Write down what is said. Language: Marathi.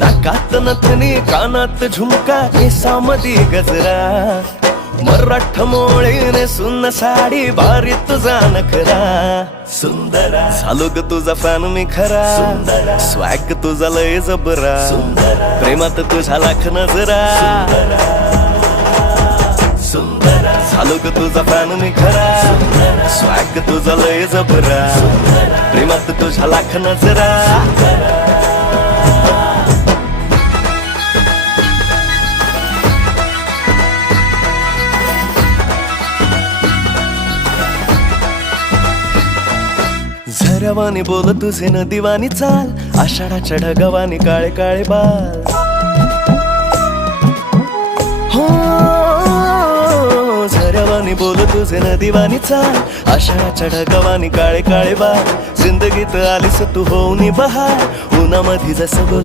नाकात नथनी कानात झुमका केसामधी गजरा मराठ मोळीने सुन्न साडी भारी तुझा नखरा सुंदरा झालो ग तुझा फॅन मी खरा सुंदरा स्वॅग तुझा लय जबरा सुंदरा प्रेमात तुझा लाख नजरा सुंदरा झालो ग तुझा फॅन मी खरा स्वॅग तुझा लय जबरा प्रेमात तुझा लाख नजरा झऱ्यावानी बोल तुझे नदीवानी चाल आषाढाच्या ढगावानी काळे काळे बाल हो झऱ्यावानी बोल तुझे नदीवानी चाल आषाढाच्या ढगावानी काळे काळे बाल जिंदगीत आलीस तू होऊनी बहार उन्हामध्ये जसं